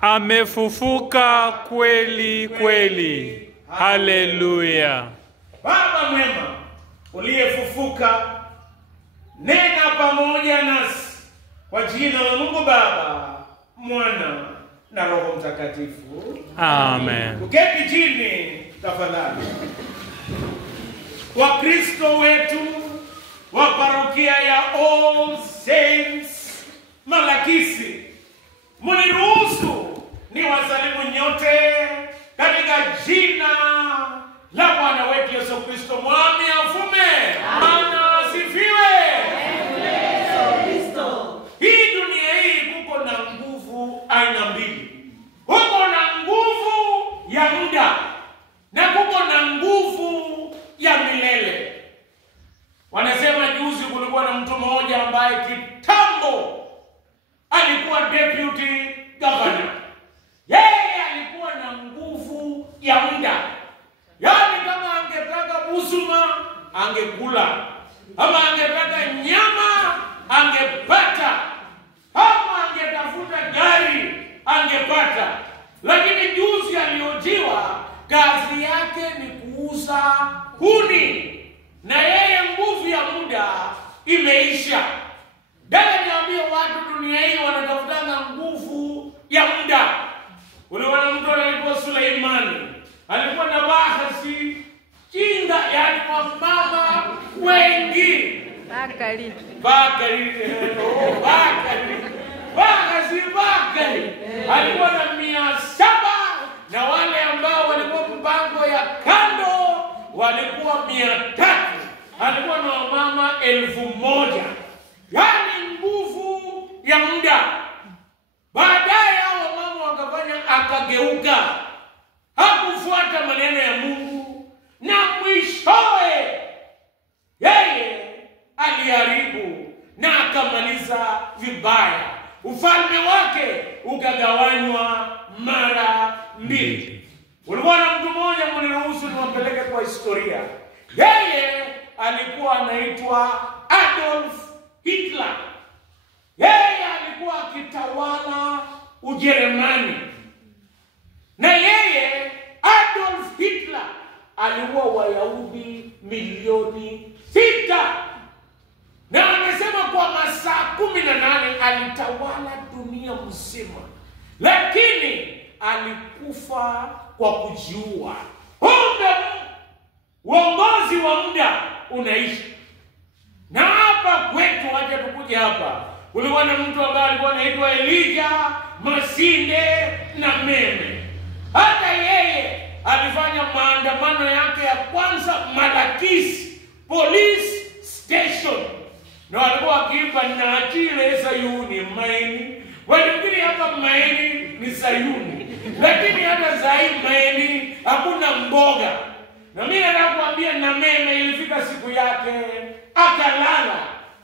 Amefufuka kweli kweli. Haleluya. Baba mwema uliyefufuka, nena pamoja nasi kwa jina la Mungu Baba, Mwana na Roho Mtakatifu. Amen. Uketi chini tafadhali. Wakristo wetu wa parokia ya All Saints Malakisi, mniruhusu ni wasalimu nyote katika jina la Bwana wetu Yesu Kristo, mwami afume. Bwana asifiwe. Hii dunia hii kuko na nguvu aina mbili. Kuko na nguvu ya muda na kuko na nguvu ya milele. Wanasema juzi kulikuwa na mtu mmoja ambaye kitambo alikuwa deputy governor. Yeye alikuwa na nguvu ya muda. Yaani kama angetaka busuma angekula, ama angetaka nyama angepata, ama angetafuta gari angepata. Lakini juzi aliojiwa, kazi yake ni kuuza kuni, na yeye nguvu ya muda imeisha. Dada niambie, watu dunia hii wanatafutanga nguvu ya muda. Uliona mtu anaitwa Suleimani, alikuwa na bahasi kinga, yani mama wengi. Bakari. Alikuwa na 700, na wale ambao walikuwa mpango ya kando walikuwa 300. Alikuwa na mama 1000. Yani nguvu ya muda. Baadaye hao mama wakafanya, akageuka, hakufuata maneno ya Mungu, na mwishowe yeye aliharibu na akamaliza vibaya. Ufalme wake ukagawanywa mara 2. Ulikuwa na mtu mmoja, mniruhusu niwapeleke kwa historia. Yeye alikuwa anaitwa Adolf Hitler. Yeye alikuwa akitawala Ujerumani. Na yeye Adolf Hitler aliua Wayahudi milioni 6. Na anasema kwa masaa 18 alitawala dunia mzima. Lakini alikufa kwa kujiua. Kumbe uongozi wa muda unaishi. Na hapa kwetu, wacha tukuje hapa. Kulikuwa na mtu ambaye alikuwa anaitwa Elijah Masinde na Meme. Hata yeye alifanya maandamano yake ya kwanza Malakisi Police Station. Na walikuwa wakiimba na achile Sayuni Maini. Walifikiri hapa Maini ni Sayuni. Lakini hata Zai Maini hakuna mboga. Na mimi nakwambia, na Meme ilifika siku yake akalala.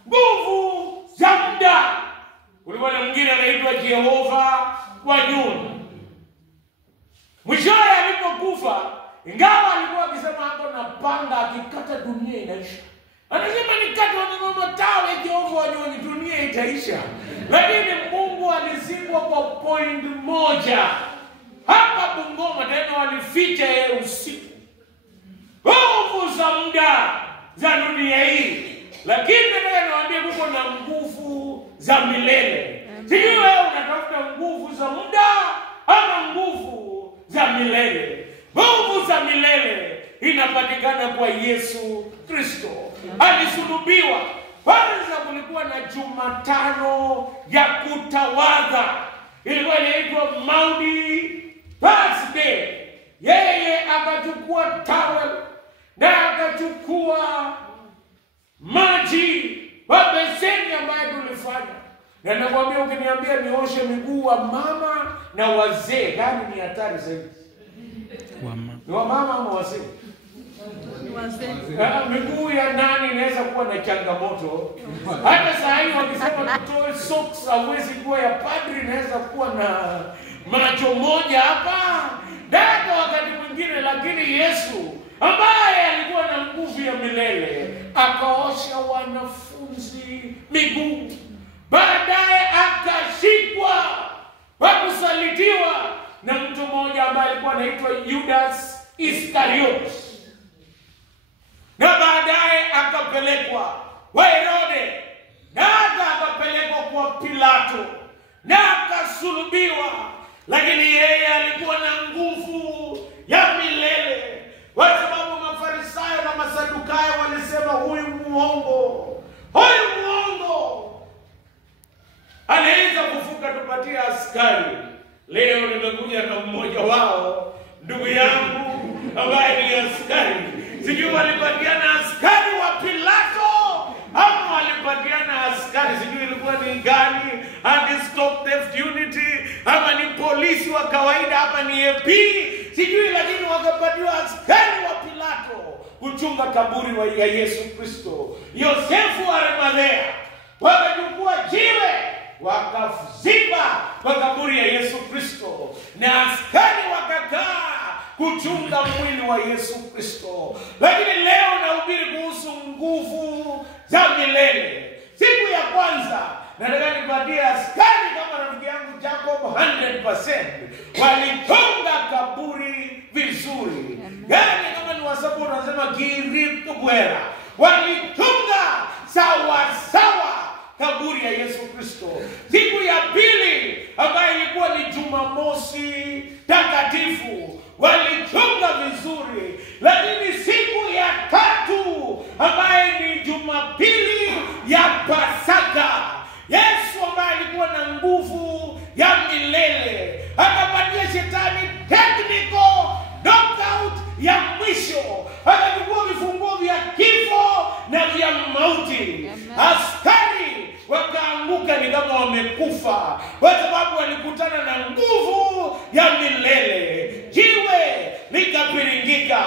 Nguvu za muda. Kulikuwa na mwingine anaitwa Jehova kwa Juni. Mwishowe alipokufa, ingawa alikuwa akisema hapo na panga akikata dunia inaisha. Anasema nikata na matawe Jehova wa Juni, dunia itaisha. Lakini Mungu alizibwa kwa point moja. Hapa Bungoma tena walificha yeye usiku. Nguvu za muda za dunia hii. Lakini nataka niwaambie kuko na nguvu za milele. Sijui wewe unatafuta nguvu za muda ama nguvu za milele. Nguvu za milele inapatikana kwa Yesu Kristo. Alisulubiwa Kwanza kulikuwa na Jumatano ya kutawadha, ilikuwa inaitwa Maundy Thursday. Yeye akachukua towel na akachukua maji wa beseni ambayo tulifanya. Na nakwambia, ukiniambia nioshe miguu wa mama na wazee, gani ni hatari zaidi? Wa mama ama wazee? Miguu ya nani inaweza kuwa na changamoto. Hata saa hii wakisema tutoe socks, hawezi kuwa ya padri, inaweza kuwa na macho moja hapa dada wakati mwingine. Lakini Yesu ambaye alikuwa na nguvu ya milele akaosha wanafunzi miguu. Baadaye akashikwa kwa kusalitiwa na mtu mmoja ambaye alikuwa anaitwa Judas Iscariot. Na baadaye akapelekwa kwa Herode, na akapelekwa kwa Pilato, na akasulubiwa. Lakini yeye alikuwa na nguvu ya milele, kwa sababu Mafarisayo na Masadukayo walisema huyu muongo, anaweza kufuka, tupatie askari. Leo nimekuja na mmoja wao, ndugu yangu ambaye ni askari. Sijui walipatiana askari wa Pilato ama walipatiana askari, sijui ilikuwa ni gani, anti-stop theft unity ama ni polisi wa kawaida ama ni AP, sijui, lakini wakapatiwa askari wa Pilato kuchunga kaburi ya Yesu Kristo. Yosefu wa Arimathea wakachukua jiwe wakaziba kwa kaburi ya Yesu Kristo, na askari wakakaa kuchunga mwili wa Yesu Kristo. Lakini leo nahubiri kuhusu nguvu za milele. Siku ya kwanza nataka nipatie askari kama rafiki yangu Jacob 100% walichunga kaburi vizuri. Yaani kama ni wasabu unasema giripubwera, walichunga sawa sawa kaburi ya Yesu Kristo. Siku ya pili ambayo ilikuwa ni Jumamosi takatifu walichunga vizuri. Lakini siku ya tatu ambayo ni Jumapili ya Pasaka, Yesu ambaye alikuwa na nguvu ya milele akapatia shetani technical knockout ya mwisho, akachukua vifunguo vya kifo na vya mauti. Askari wakaanguka ni kama wamekufa, kwa sababu walikutana na nguvu ya milele. Jiwe likapiringika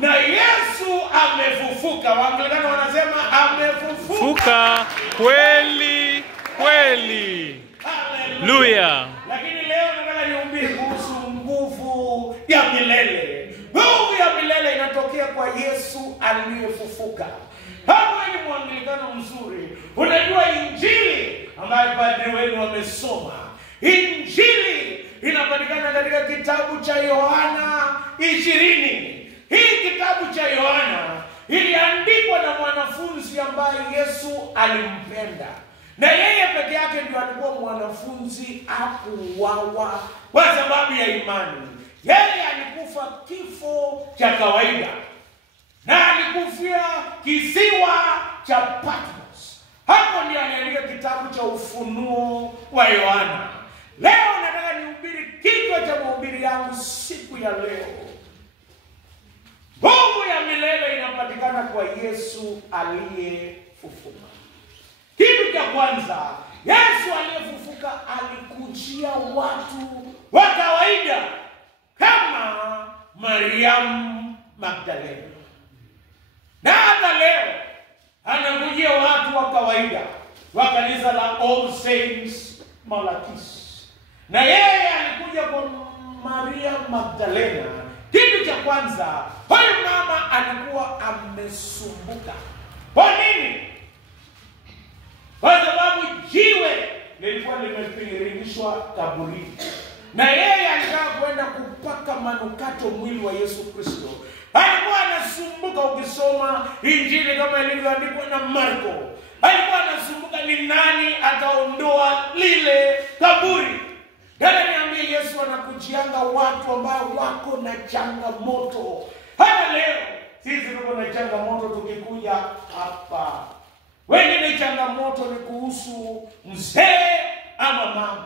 na Yesu amefufuka. Waanglikana wanasema amefufuka kweli kweli. Haleluya. Lakini leo nataka nihubiri kuhusu nguvu ya milele. Nguvu ya milele inatokea kwa Yesu aliyefufuka. Hapo ni Mwanglikano mzuri. Unajua Injili ambayo padri wenu wamesoma, Injili inapatikana katika kitabu cha Yohana 20. Hii kitabu cha Yohana iliandikwa na mwanafunzi ambaye Yesu alimpenda, na yeye peke yake ndio alikuwa mwanafunzi hakuuawa kwa sababu ya imani. Yeye alikufa kifo cha kawaida na alikufia kisiwa cha Patmos. Hapo ndio aliandika kitabu cha Ufunuo wa Yohana. Leo nataka nihubiri, kichwa cha mahubiri yangu siku ya leo, nguvu ya milele inapatikana kwa Yesu aliyefufuka. Kitu cha kwanza, Yesu aliyefufuka alikujia watu wa kawaida kama Mariamu Magdalena. Na hata leo anakujia watu wa kawaida wa kanisa la All Saints Malakisi. Na yeye alikuja kwa Maria Magdalena. Kitu cha kwanza, huyu mama alikuwa amesumbuka. Kwa nini? Kwa sababu jiwe lilikuwa limepiringishwa kaburini, na yeye alitaka kwenda kupaka manukato mwili wa Yesu Kristo. Alikuwa anasumbuka. Ukisoma Injili kama ilivyoandikwa na Marko, alikuwa anasumbuka ni nani ataondoa lile kaburi. Dada niambie, Yesu anakujianga watu ambao wako na changamoto. Hata leo sisi tuko na changamoto tukikuja hapa Wengine changamoto ni kuhusu mzee ama mama.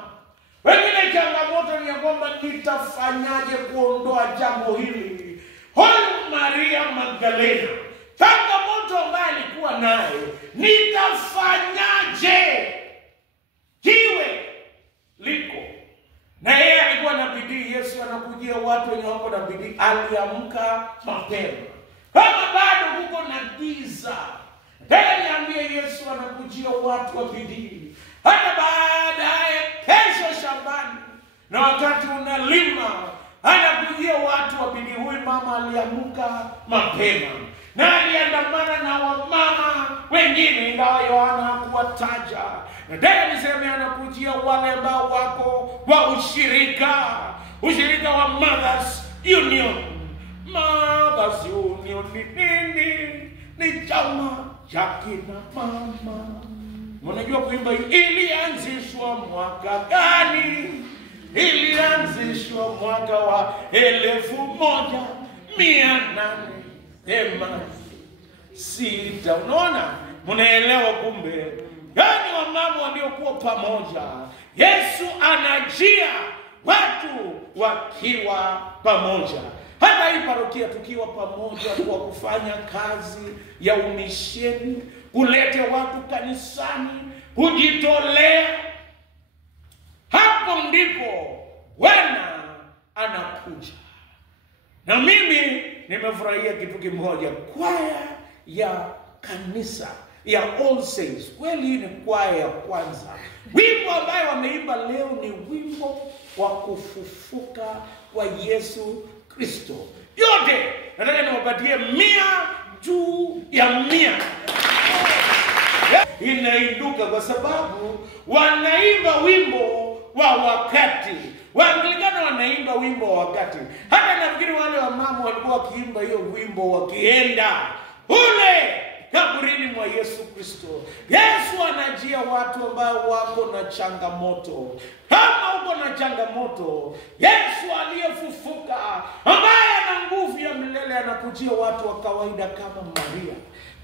Wengine changamoto ni ya kwamba nitafanyaje kuondoa jambo hili. Huyu Maria Magdalena, changamoto ambayo alikuwa naye, nitafanyaje? Jiwe liko. Na yeye alikuwa na bidii. Yesu anakujia watu wenye wako na bidii. Aliamka mapema. Kama bado huko na giza, tena niambie, Yesu anakujia watu wa bidii. Hata baadaye kesho shambani na wakati unalima, anakujia watu wa bidii. Huyu mama aliamka mapema na aliandamana na wamama wengine, ingawa Yohana hakuwataja. Na tena niseme anakujia wale ambao wako wa ushirika wa Mothers Union. Mothers Union ni nini? Ni chama cha kina mama. Mnajua kuimba ilianzishwa mwaka gani? Ilianzishwa mwaka wa 1886. Unaona? Mnaelewa kumbe? Yani wamama waliokuwa pamoja. Yesu anajia watu wakiwa pamoja. Hata hii parokia tukiwa pamoja kwa kufanya kazi ya umisheni, kulete watu kanisani, kujitolea. Hapo ndipo Bwana anakuja. Na mimi nimefurahia kitu kimoja, kwaya ya kanisa ya All Saints. Kweli ni kwaya ya kwanza. Wimbo ambayo wameimba leo ni wimbo wa kufufuka kwa Yesu Kristo. Yote nataka niwapatie 100 juu ya 100. Inainuka kwa sababu wanaimba wimbo wa wakati. Waanglikana wanaimba wimbo wa wakati. Hata nafikiri wale wa mama walikuwa wakiimba hiyo wimbo wakienda ule kaburini mwa Yesu Kristo. Yesu anajia watu ambao wako na changamoto. Kama uko na changamoto, Yesu aliyefufuka, ambaye ana nguvu ya milele, anakujia watu wa kawaida kama Maria.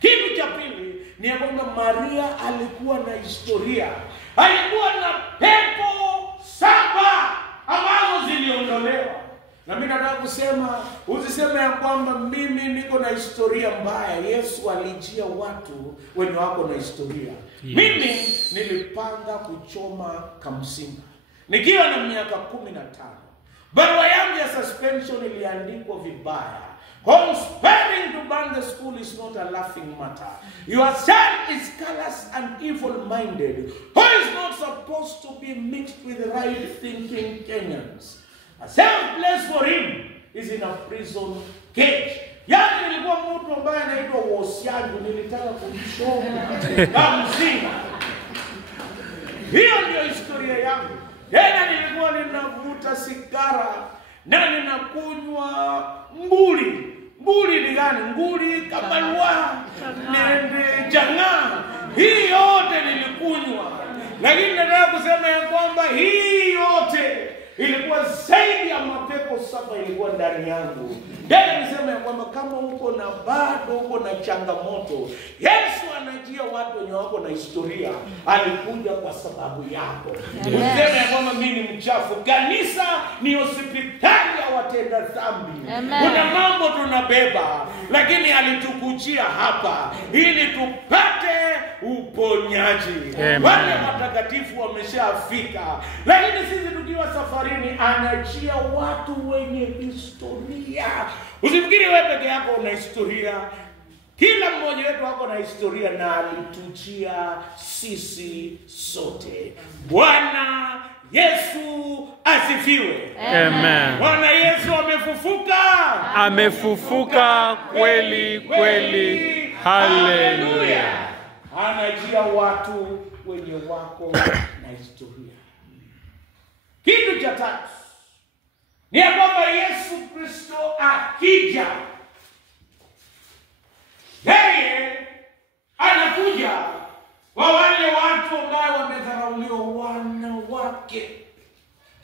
Kitu cha pili ni kwamba Maria alikuwa na historia. Alikuwa na pepo 7 ambazo ziliondolewa. Na mimi nataka kusema, usiseme ya kwamba mimi niko na historia mbaya. Yesu alijia watu wenye wako na historia. Yes. Mimi nilipanga kuchoma Kamsinga nikiwa na miaka 15. Barua yangu ya suspension iliandikwa vibaya. Conspiring to burn the school is not a laughing matter. Your son is callous and evil-minded, who is not supposed to be mixed with right-thinking Kenyans. A safe place for him is in a prison cage. Yani nilikuwa mtu ambaye anaitwa Wosiangu, nilitaka kumchoma Kamsinga. Hiyo ndio historia yangu. Tena nilikuwa ninavuta sigara na ninakunywa nguli. Nguli ni gani? Nguli, kabalua, nende, janga. Hii yote nilikunywa. Lakini nataka kusema ya kwamba hii yote ilikuwa zaidi ya mapepo 7 ilikuwa ndani yangu. Tena niseme ya kwamba kama uko na bado uko na changamoto, Yesu anajia watu wenye wako na historia. Alikuja kwa sababu yako. Useme ya kwamba mimi ni mchafu. Kanisa ni hospitali ya watenda dhambi. Kuna mambo tunabeba, lakini alitukujia hapa ili tupate uponyaji. Wale watakatifu wameshafika, lakini sisi tukiwa safarini anachia watu wenye historia. Usifikiri wewe peke yako una historia. Kila mmoja wetu wako na historia na alitujia sisi sote. Bwana Yesu asifiwe. Amen. Bwana Yesu amefufuka. Amefufuka kweli kweli. Haleluya. Anajia watu wenye wako na historia. Kitu cha tatu ni kwamba Yesu Kristo akija, yeye anakuja kwa wale watu ambao wamedharauliwa, wanawake.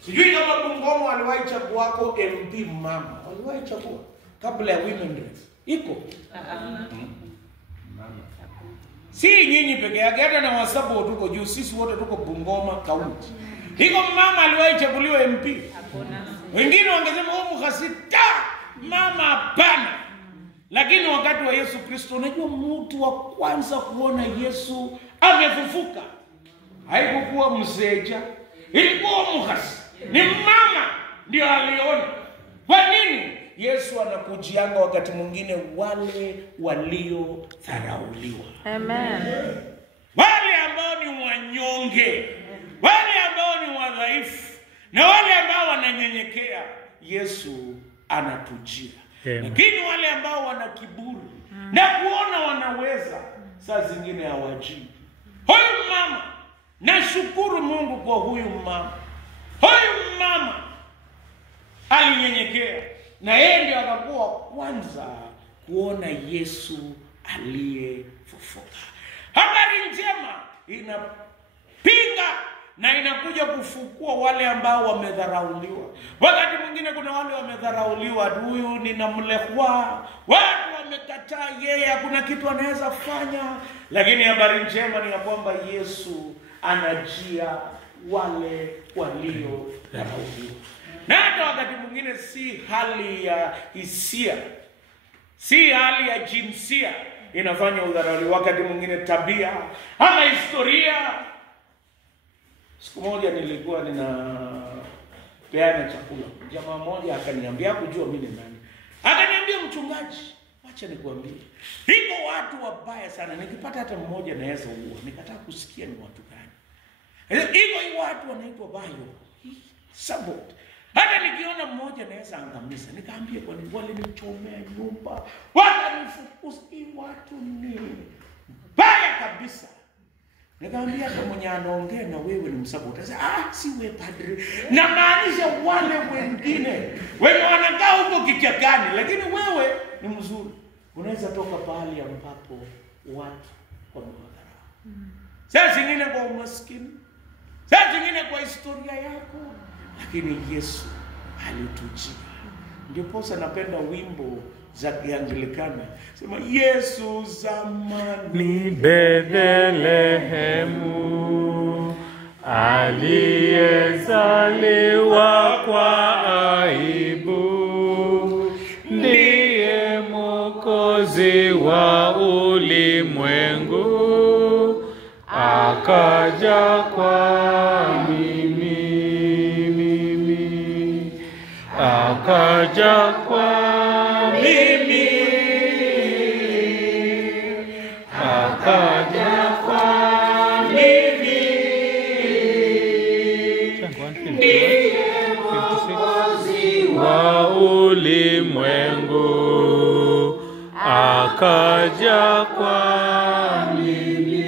Sijui kama Bungoma waliwahi chagua wako MP mama. Waliwahi chagua kabla ya women rep. Iko? Si nyinyi peke yake, hata na Wasabu tuko juu, sisi wote tuko Bungoma County. Hiko mama aliwahi chaguliwa MP. Wengine wangesema Mukhasita, mama hapana. Lakini wakati wa Yesu Kristo, unajua mtu wa kwanza kuona Yesu amefufuka haikuwa mseja, ilikuwa Mukhasi. Ni mama ndio aliona. Kwa nini? Yesu anakujianga wakati mwingine wale waliodharauliwa. Amen. Wale ambao ni wanyonge, wale ambao ni wadhaifu, na wale ambao wananyenyekea, Yesu anatujia. Lakini wale ambao wana kiburi na kuona wanaweza, saa zingine hawajui. Huyu mama, nashukuru Mungu kwa huyu mama. Huyu mama alinyenyekea, na yeye ndiye akakuwa kwanza kuona Yesu aliyefufuka. Habari njema inapinga na inakuja kufukua wale ambao wamedharauliwa. Wakati mwingine kuna wale wamedharauliwa, huyu ninamlehwa, watu wamekataa yeye, hakuna kitu anaweza fanya. Lakini habari njema ni kwamba Yesu anajia wale waliodharauliwa. Na hata wakati mwingine si hali ya hisia, si hali ya jinsia inafanya udharauliwa. Wakati mwingine tabia ama historia. Siku moja nilikuwa ninapeana chakula. Jamaa mmoja akaniambia, kujua mimi ni nani. Akaniambia, mchungaji, acha nikwambie, hiko watu wabaya sana. Nikipata hata mmoja naweza uua. Nikataka kusikia ni watu gani. Hiko watu wanaitwa bayo. Sabot. Hata nikiona mmoja naweza angamiza. Nikaambia, kwa nini walinichomea nyumba? Wakanifukuza. Watu ni baya kabisa. Nikamwambia, kama mwenye anaongea na wewe ni msabota. Si wewe padri. Na maanisha wale wengine wenye wanakaa huko kichakani, lakini wewe ni mzuri. Unaweza toka pahali ambapo watu wamewadharau. Saa zingine kwa umaskini, saa zingine kwa historia yako, lakini Yesu alitujia. Ndipo sasa napenda wimbo za Kianglikana. Sema, Yesu zamani Bethlehemu aliyezaliwa kwa aibu, ndiye Mwokozi wa ulimwengu, akaja kwa mimi, akaja kwa mimi, akaja kwa mimi, ndiye Mwokozi wa ulimwengu, akaja kwa mimi.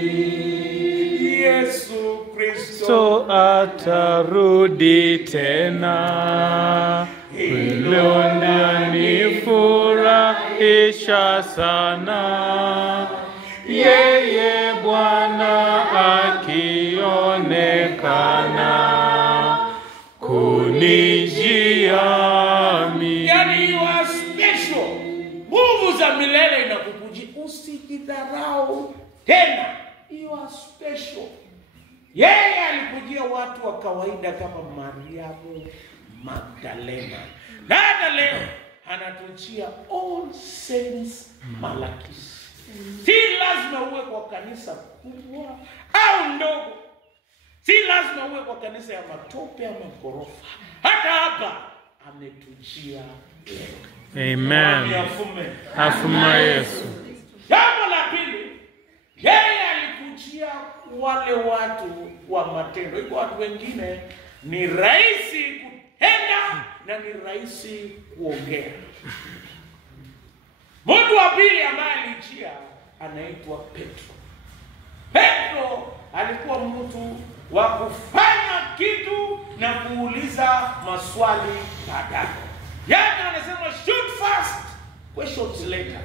Yesu Kristo So atarudi tena, hilo linanifurahisha sana. Yeye Bwana akionekana kunijia mimi. Yani you are special. Nguvu za milele inakukujia. Usijidharau tena. You are special. Yeye alikujia watu wa kawaida kama Mariamu Magdalena. Na hata leo anatujia All Saints Malaki. Si lazima uwe kwa kanisa kubwa au ndogo. Si lazima uwe kwa kanisa ya matope ama ghorofa. Hata hapa ametujia leo. Amen. Afuma Yesu. Jambo la pili, yeye alikujia wale watu wa matendo. Iko watu wengine ni rahisi kutenda na ni rahisi kuongea. Mtu wa pili ambaye alijia anaitwa Petro. Petro alikuwa mtu wa kufanya kitu na kuuliza maswali baadaye. Yeye anasema shoot first, questions later.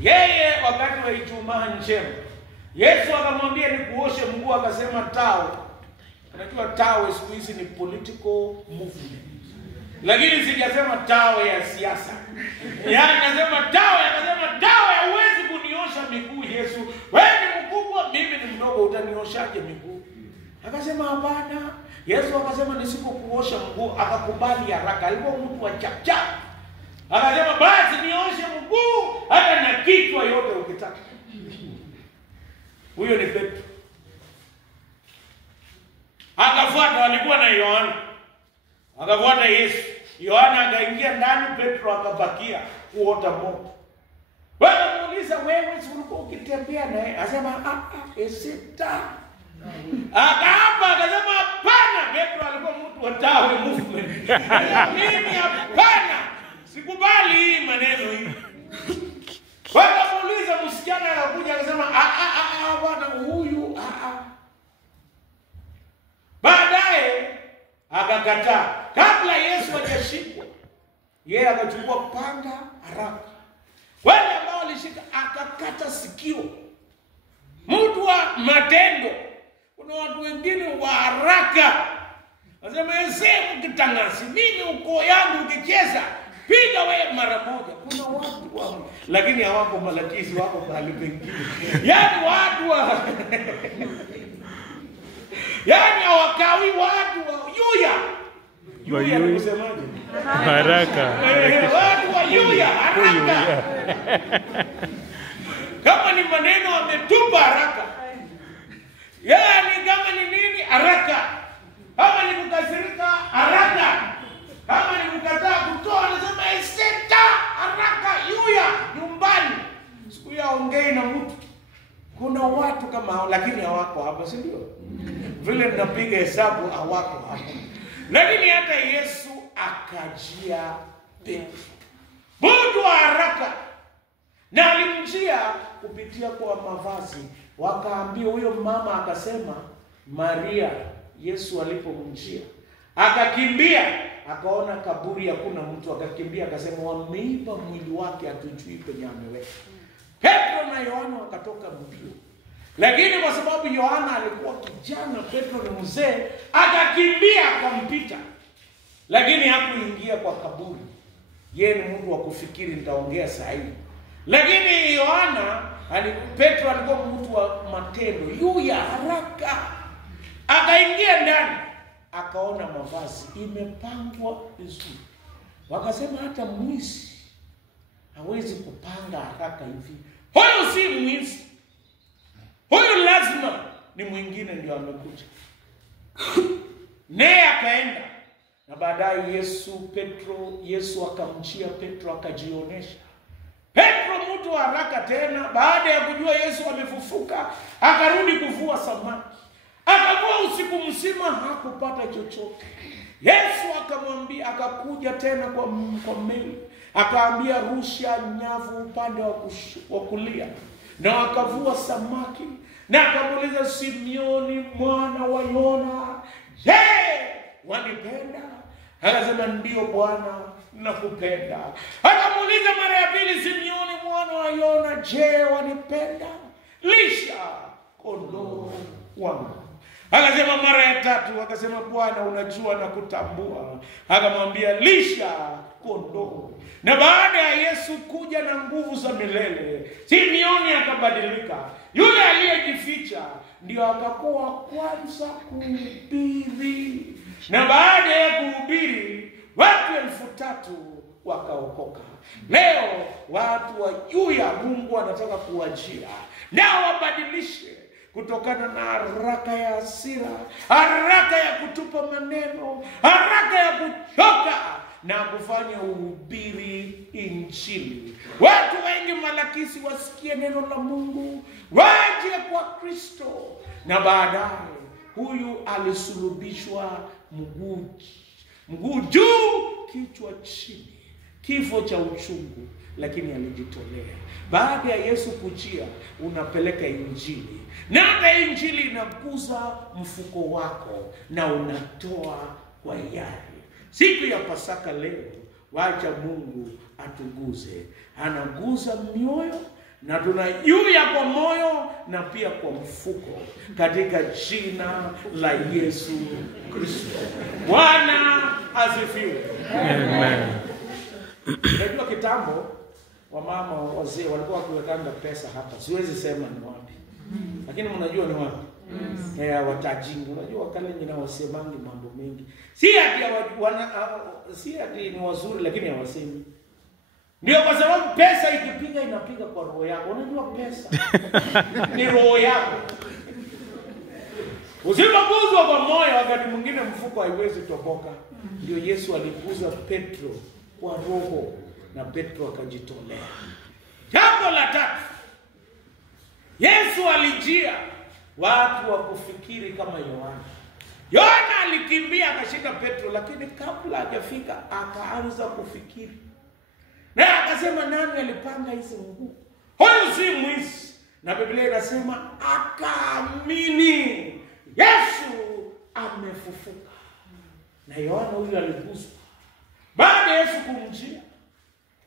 Yeye wakati wa Ijumaa njema, Yesu akamwambia nikuoshe mguu, akasema tao. Unajua tao siku hizi ni political movement. Lakini sijasema tao ya siasa. Yaani nasema tao, akasema tao hauwezi kuniosha niosha miguu Yesu? Wewe ni mkubwa, mimi ni mdogo, utanioshaje miguu? Akasema hapana. Yesu akasema nisipokuosha mguu, akakubali haraka. Alikuwa mtu wa chapchap. Akasema basi nioshe mguu hata na kichwa yote ukitaka. Huyo ni Petro. Akafuata, walikuwa na Yohana. Akafuata Yesu. Yohana akaingia ndani, Petro akabakia kuota moto. Wakamuuliza, wewe si ulikuwa ukitembea naye? Asema esita. Akaapa akasema hapana. Petro alikuwa mtu wa tawe movement. Mimi hapana. Sikubali hii maneno hii. Wakamuuliza, msichana akakuja akasema bwana huyu Baadaye akakataa. Kabla Yesu hajashikwa, yeye akachukua panga haraka. Wale ambao walishika akakata sikio. Mtu wa matendo. Kuna watu wengine wa haraka. Anasema sema kitangasi, mimi ukoo yangu ukicheza piga wewe mara moja. Kuna watu wa lakini hawako malakisi, wako mahali pengine. Yaani watu wa yaani hawakawi, watu wa yuya ni kusemaje? Haraka. Watu wa yuya haraka. Kama ni maneno ametupa haraka. Yaani kama ni nini haraka. Kama ni kukasirika haraka. Kama ni kukataa kutoa anasema senta haraka yuya nyumbani. Siku ya ongei na mtu. Kuna watu kama hao lakini hawako hapa, si ndio? Vile ninapiga hesabu hawako hapa. Lakini hata Yesu akajia Petro. Mtu wa haraka. Na alimjia kupitia kwa mavazi. Wakaambia huyo mama akasema Maria, Yesu alipomjia akakimbia, akaona kaburi hakuna mtu, akakimbia akasema wameiba mwili wake, hatujui penye ameweka. Petro na Yohana wakatoka mbio. Lakini kwa sababu Yohana alikuwa kijana, Petro ni mzee, akakimbia akampita. Lakini hakuingia kwa kaburi. Yeye ni mtu wa kufikiri, nitaongea saa hii. Lakini Yohana, Petro alikuwa mtu wa matendo, yuya haraka. Akaingia ndani, akaona mavazi imepangwa vizuri. Wakasema hata mwizi hawezi kupanga haraka hivi. Huyu si mwizi. Huyu lazima ni mwingine ndio amekuja. Naye akaenda. Na baadaye Yesu akamjia Petro, akajionesha. Petro mtu haraka tena, baada ya kujua Yesu amefufuka, akarudi kuvua samaki. Akavua usiku mzima, hakupata chochote. Yesu akamwambia, akakuja tena kwa meli, akaambia rusha nyavu upande wa kulia, na akavua samaki. Na akamuuliza Simioni mwana wa Yona, je, wanipenda? Akasema ndio Bwana, nakupenda. Akamuuliza mara ya pili, Simioni mwana wa Yona, je, wanipenda? Lisha kondoo wangu. Akasema mara ya tatu, akasema Bwana, unajua na kutambua. Akamwambia lisha kondoo. Na baada ya Yesu kuja na nguvu za milele, Simioni akabadilika. Yule aliyejificha ndio akakuwa kwanza kuhubiri. Na baada ya kuhubiri, watu 3,000 wakaokoka. Leo watu wa Yuya Mungu anataka kuwajia na wabadilishe kutokana na haraka ya hasira, haraka ya kutupa maneno, haraka ya kuchoka, na kufanya uhubiri injili. Watu wengi malakisi wasikie neno la Mungu, waje kwa Kristo. Na baadaye huyu alisulubishwa mguu juu, kichwa chini, kifo cha uchungu, lakini alijitolea. Baada ya Yesu kujia, unapeleka injili. Na hata injili inakuza mfuko wako na unatoa kwa hiari. Siku ya Pasaka leo, wacha Mungu atuguze. Anaguza mioyo na tunayuya kwa moyo na pia kwa mfuko, katika jina la Yesu Kristo. Bwana asifiwe. Amen. Najua kitambo wamama wazee walikuwa wakiwekanga pesa hapa. Siwezi sema ni wapi. Lakini mnajua ni wapi? Watajingi. Unajua Wakalenjin na wasemangi mambo mengi. Si ati ni wazuri lakini hawasemi. Ndio kwa sababu pesa ikipiga inapiga kwa roho yako. Unajua pesa ni roho yako. Usipoguzwa kwa moyo, wakati mwingine mfuko haiwezi toboka. Ndio Yesu aliguza Petro kwa roho na Petro akajitolea. Jambo la tatu, Yesu alijia watu wa kufikiri kama Yohana. Yohana alikimbia akashika Petro, lakini kabla hajafika akaanza kufikiri. Na akasema, nani alipanga hizi nguvu? Huyu si mwizi. Na Biblia inasema akaamini Yesu amefufuka. Na Yohana huyu aliguswa. Baada ya Yesu kumjia,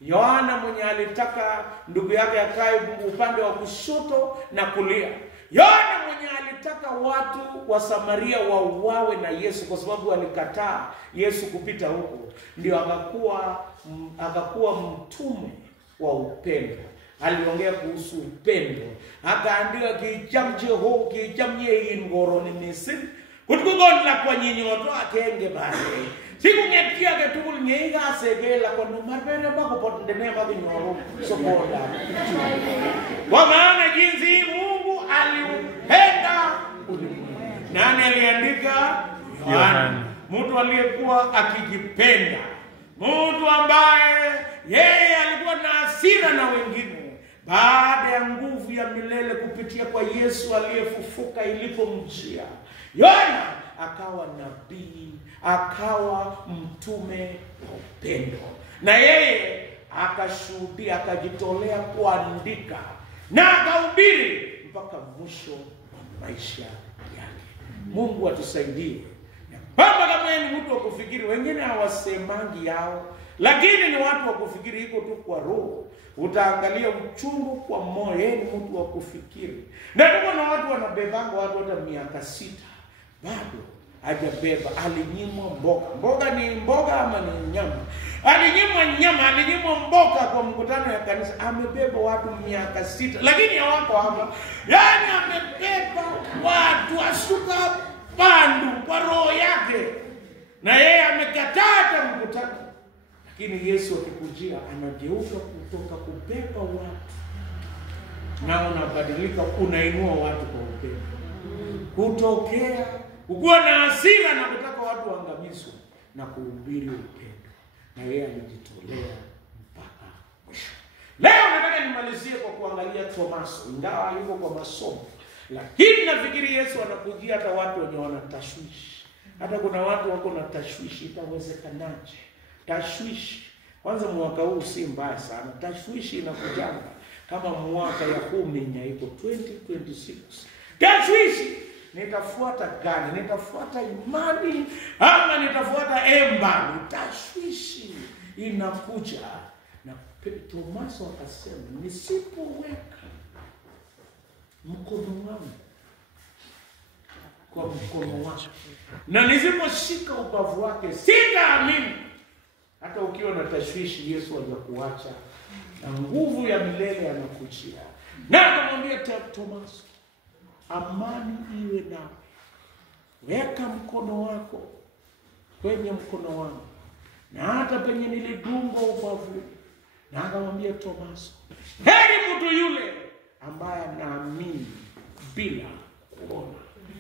Yohana mwenye alitaka ndugu yake akae upande wa kushoto na kulia. Yohana mwenye alitaka watu wa Samaria wauawe na Yesu kwa sababu alikataa Yesu kupita huko. Ndio akakuwa mtume wa upendo. Aliongea kuhusu upendo. Akaandika kijamje ingoro ni Misri. Kutukugonla kwa nyinyoto akenge bale. Siku ngetia ketukul ngeiga segela kwa numarene bako potendene bako nyoro sokola. Kwa maana jinsi Mungu aliupenda ulimwengu. Nani aliandika? Yohana. Mtu aliyekuwa akijipenda. Mtu ambaye yeye alikuwa na hasira na wengine. Baada ya nguvu ya milele kupitia kwa Yesu aliyefufuka ilipomjia, Yohana akawa nabii, akawa mtume wa upendo. Na yeye akashuhudia, akajitolea kuandika na akahubiri mpaka mwisho wa maisha yake. Mungu atusaidie. Baba, kama yeye ni mtu wa kufikiri, wengine hawasemangi yao, lakini ni watu wa kufikiri, iko tu kwa roho. Utaangalia uchungu kwa moyo, yeye ni mtu wa kufikiri. Na tuko na watu wanabebanga watu hata miaka 6 bado hajabeba. Alinyimwa mboga. Mboga ni mboga ama ni nyama? Alinyimwa nyama, alinyimwa mboga kwa mkutano ya kanisa. Amebeba watu miaka 6, lakini hawako hapa. Yaani amebeba watu asuka pandu kwa roho yake. Na yeye amekataa mkutano. Lakini Yesu akikujia anageuka kutoka kubeba watu na unabadilika, unainua watu kwa upendo. Kutokea kuwa na hasira na kutaka watu waangamizwe na kuhubiri upendo. Na yeye alijitolea mpaka mwisho. Leo nataka nimalizie kwa kuangalia Tomaso, ingawa yuko kwa masomo. Lakini nafikiri Yesu anakujia hata watu wenye wanatashwishi. Hata kuna watu wako na tashwishi, itawezekanaje? Tashwishi. Kwanza mwaka huu si mbaya sana. Tashwishi inakujanga kama mwaka ya Huminya iko 2026. Tashwishi, nitafuata gani? Nitafuata imani ama nitafuata emba? Tashwishi inakuja. Na Tomaso akasema, nisipoweka mkono wangu kwa mkono wake na nisiposhika ubavu wake sitaamini. Hata ukiwa na tashwishi, Yesu hajakuacha na nguvu ya milele anakujia. Na akamwambia Tomaso, amani iwe nawe. Weka mkono wako kwenye mkono wangu na hata penye nilidungwa ubavu. Na akamwambia Tomaso, heri mtu yule ambaye anaamini bila kuona.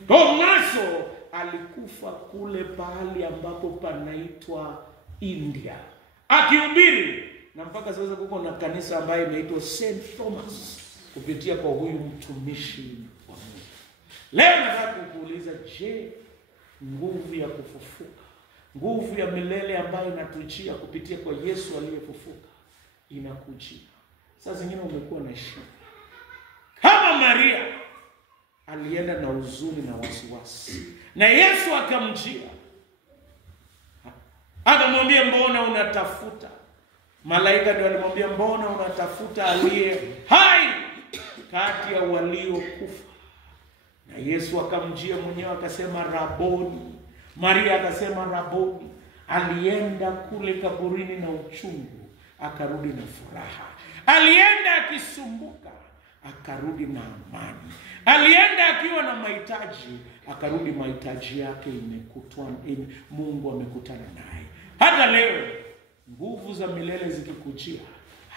Tomaso alikufa kule pahali ambapo panaitwa India, akihubiri, na mpaka sasa kuko na kanisa ambaye inaitwa St. Thomas kupitia kwa huyu mtumishi wa Mungu. Leo nataka kukuuliza, je, nguvu ya kufufuka, nguvu ya milele ambayo inatujia kupitia kwa Yesu aliyefufuka inakujia? Saa zingine umekuwa na shida. Kama Maria alienda na huzuni na wasiwasi, na Yesu akamjia, akamwambia, mbona unatafuta? Malaika ndio alimwambia, mbona unatafuta aliye hai kati ya waliokufa? Na Yesu akamjia mwenyewe akasema, Raboni. Maria akasema Raboni. Alienda kule kaburini na uchungu, akarudi na furaha. Alienda akisumbuka, akarudi na amani. Alienda akiwa na mahitaji, akarudi mahitaji yake imekutwa, Mungu amekutana naye. Hata leo nguvu za milele zikikujia,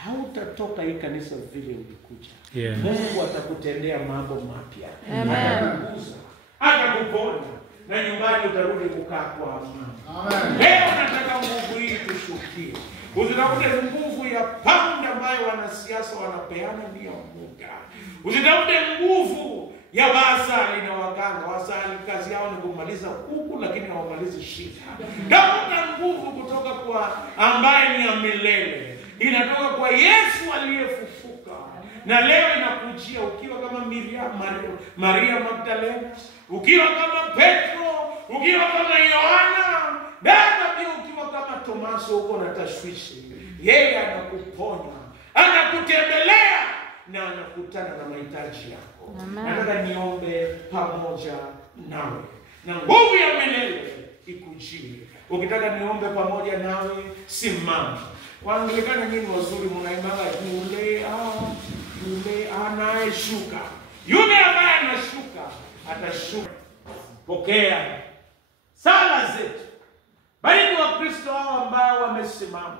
hautatoka hii kanisa vile ulikuja. Yes. Mungu atakutendea mambo mapya. Atakuguza, atakuponya, na nyumbani utarudi kukaa kwa amani. Leo nataka nguvu hii tushukie. Usitafute nguvu ya pound ambayo wanasiasa wanapeana ni ya muda. Usitafute nguvu ya wasali na waganga. Wasali kazi yao ni kumaliza huku, lakini hawamalizi shida. Tafuta nguvu kutoka kwa ambaye ni ya milele. Inatoka kwa Yesu aliyefufuka. Na leo inakujia ukiwa kama Maria Magdalena, ukiwa kama Petro, ukiwa kama Yohana, na pia ukiwa kama Tomaso uko na tashwishi. Yeye anakuponya, anakutembelea na anakutana na mahitaji yako. Nataka niombe pamoja nawe na nguvu ya milele ikujie. Ukitaka niombe pamoja nawe, simama. Waanglikana nyinyi wazuri mnaimanga yule anayeshuka. Yule ambaye anashuka atashuka. Pokea sala zetu. Bariki wa Kristo hao ambao wamesimama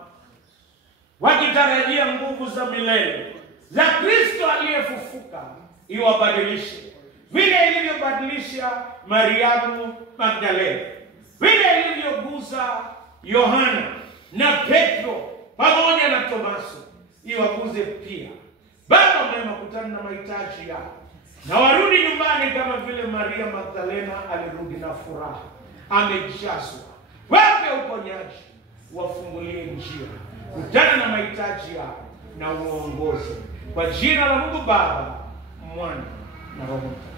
wakitarajia nguvu za milele za Kristo aliyefufuka iwabadilishe vile ilivyobadilisha Mariamu Magdalena, vile ilivyoguza Yohana na Petro pamoja na Tomaso, iwaguze pia. Baba mwema, kutana na mahitaji yao na warudi nyumbani kama vile Maria Magdalena alirudi na furaha, amejazwa. Wape uponyaji, wafungulie njia, kutana na mahitaji yao na uongoze. Kwa jina la Mungu Baba, Mwana na Roho Mtakatifu.